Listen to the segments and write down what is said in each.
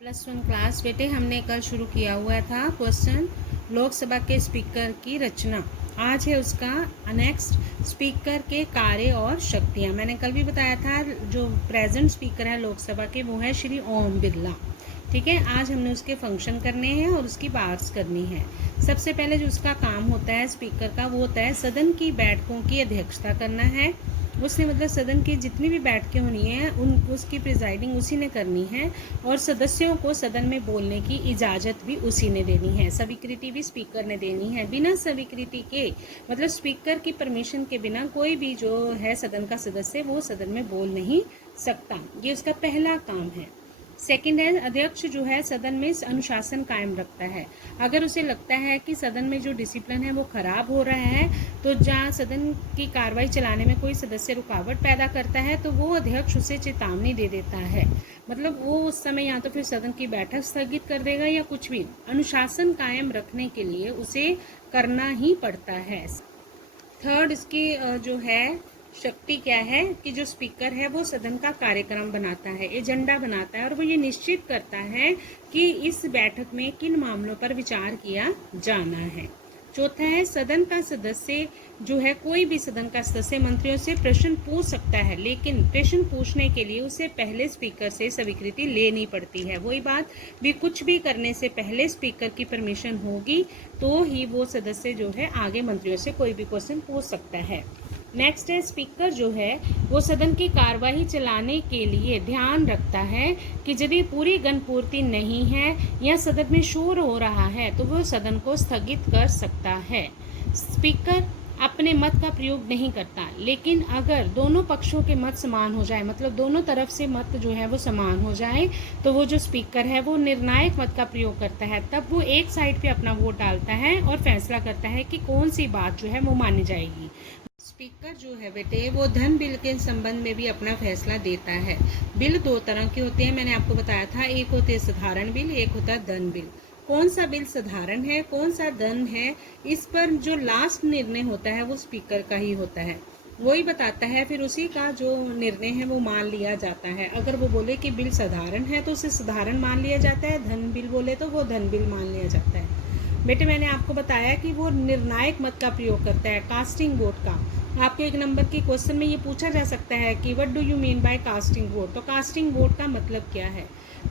+1 class बेटे हमने कल शुरू किया हुआ था क्वेश्चन लोकसभा के स्पीकर की रचना। आज है उसका नेक्स्ट स्पीकर के कार्य और शक्तियाँ। मैंने कल भी बताया था जो प्रेजेंट स्पीकर है लोकसभा के वो है श्री ओम बिरला। ठीक है, आज हमने उसके फंक्शन करने हैं और उसकी पार्ट्स करनी है। सबसे पहले जो उसका काम होता है स्पीकर का वो होता है सदन की बैठकों की अध्यक्षता करना है। उसने मतलब सदन की जितनी भी बैठकें होनी है उसकी प्रिजाइडिंग उसी ने करनी है और सदस्यों को सदन में बोलने की इजाज़त भी उसी ने देनी है। स्वीकृति भी स्पीकर ने देनी है। बिना स्वीकृति के मतलब स्पीकर की परमिशन के बिना कोई भी जो है सदन का सदस्य वो सदन में बोल नहीं सकता। ये उसका पहला काम है। सेकंड है अध्यक्ष जो है सदन में अनुशासन कायम रखता है। अगर उसे लगता है कि सदन में जो डिसिप्लिन है वो खराब हो रहा है तो जहाँ सदन की कार्रवाई चलाने में कोई सदस्य रुकावट पैदा करता है तो वो अध्यक्ष उसे चेतावनी दे देता है। मतलब वो उस समय या तो फिर सदन की बैठक स्थगित कर देगा या कुछ भी अनुशासन कायम रखने के लिए उसे करना ही पड़ता है। थर्ड इसकी जो है शक्ति क्या है कि जो स्पीकर है वो सदन का कार्यक्रम बनाता है, एजेंडा बनाता है और वो ये निश्चित करता है कि इस बैठक में किन मामलों पर विचार किया जाना है। चौथा है सदन का सदस्य जो है कोई भी सदन का सदस्य मंत्रियों से प्रश्न पूछ सकता है, लेकिन प्रश्न पूछने के लिए उसे पहले स्पीकर से स्वीकृति लेनी पड़ती है। वही बात भी कुछ भी करने से पहले स्पीकर की परमिशन होगी तो ही वो सदस्य जो है आगे मंत्रियों से कोई भी क्वेश्चन पूछ सकता है। नेक्स्ट है स्पीकर जो है वो सदन की कार्यवाही चलाने के लिए ध्यान रखता है कि यदि पूरी गणपूर्ति नहीं है या सदन में शोर हो रहा है तो वो सदन को स्थगित कर सकता है। स्पीकर अपने मत का प्रयोग नहीं करता, लेकिन अगर दोनों पक्षों के मत समान हो जाए मतलब दोनों तरफ से मत जो है वो समान हो जाए तो वो जो स्पीकर है वो निर्णायक मत का प्रयोग करता है। तब वो एक साइड पे अपना वोट डालता है और फैसला करता है कि कौन सी बात जो है वो मानी जाएगी। स्पीकर जो है बेटे वो धन बिल के संबंध में भी अपना फैसला देता है। बिल दो तरह के होते हैं, मैंने आपको बताया था, एक होते हैं साधारण बिल, एक होता है धन बिल। कौन सा बिल साधारण है कौन सा धन है इस पर जो लास्ट निर्णय होता है वो स्पीकर का ही होता है, वही बताता है। फिर उसी का जो निर्णय है वो मान लिया जाता है। अगर वो बोले कि बिल साधारण है तो उसे साधारण मान लिया जाता है, धन बिल बोले तो वो धन बिल मान लिया जाता है। बेटे मैंने आपको बताया कि वो निर्णायक मत का प्रयोग करता है, कास्टिंग वोट का। आपके 1 नंबर के क्वेश्चन में ये पूछा जा सकता है कि what do you mean by casting vote. तो कास्टिंग वोट का मतलब क्या है?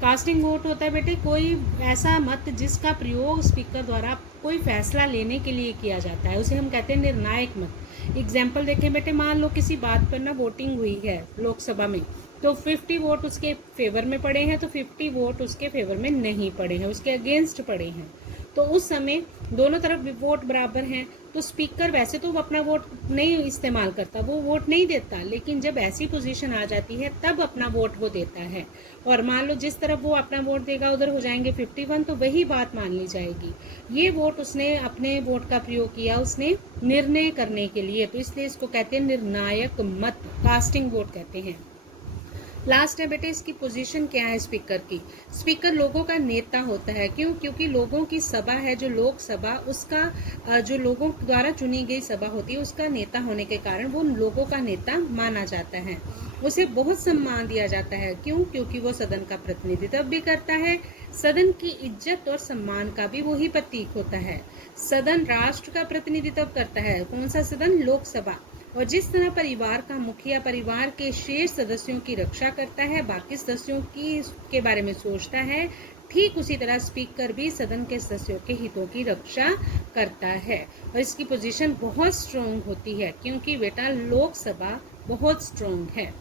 कास्टिंग वोट होता है बेटे कोई ऐसा मत जिसका प्रयोग स्पीकर द्वारा कोई फैसला लेने के लिए किया जाता है, उसे हम कहते हैं निर्णायक मत। एग्जाम्पल देखें बेटे, मान लो किसी बात पर ना वोटिंग हुई है लोकसभा में तो 50 वोट उसके फेवर में पड़े हैं तो 50 वोट उसके फेवर में नहीं पड़े हैं, उसके अगेंस्ट पड़े हैं। तो उस समय दोनों तरफ वोट बराबर हैं तो स्पीकर वैसे तो वो अपना वोट नहीं इस्तेमाल करता, वो वोट नहीं देता, लेकिन जब ऐसी पोजीशन आ जाती है तब अपना वोट वो देता है। और मान लो जिस तरफ वो अपना वोट देगा उधर हो जाएंगे 51 तो वही बात मान ली जाएगी। ये वोट उसने अपने वोट का प्रयोग किया उसने निर्णय करने के लिए, तो इसलिए इसको कहते हैं निर्णायक मत, कास्टिंग वोट कहते हैं। लास्ट है बेटे इसकी पोजीशन क्या है स्पीकर की। स्पीकर लोगों का नेता होता है। क्यों? क्योंकि लोगों की सभा है जो लोकसभा, उसका जो लोगों द्वारा चुनी गई सभा होती है उसका नेता होने के कारण वो लोगों का नेता माना जाता है। उसे बहुत सम्मान दिया जाता है। क्यों? क्योंकि वो सदन का प्रतिनिधित्व भी करता है। सदन की इज्जत और सम्मान का भी वही प्रतीक होता है। सदन राष्ट्र का प्रतिनिधित्व करता है। कौन सा सदन? लोकसभा। और जिस तरह परिवार का मुखिया परिवार के शेष सदस्यों की रक्षा करता है, बाकी सदस्यों की के बारे में सोचता है, ठीक उसी तरह स्पीकर भी सदन के सदस्यों के हितों की रक्षा करता है। और इसकी पोजीशन बहुत स्ट्रॉन्ग होती है क्योंकि बेटा लोकसभा बहुत स्ट्रॉन्ग है।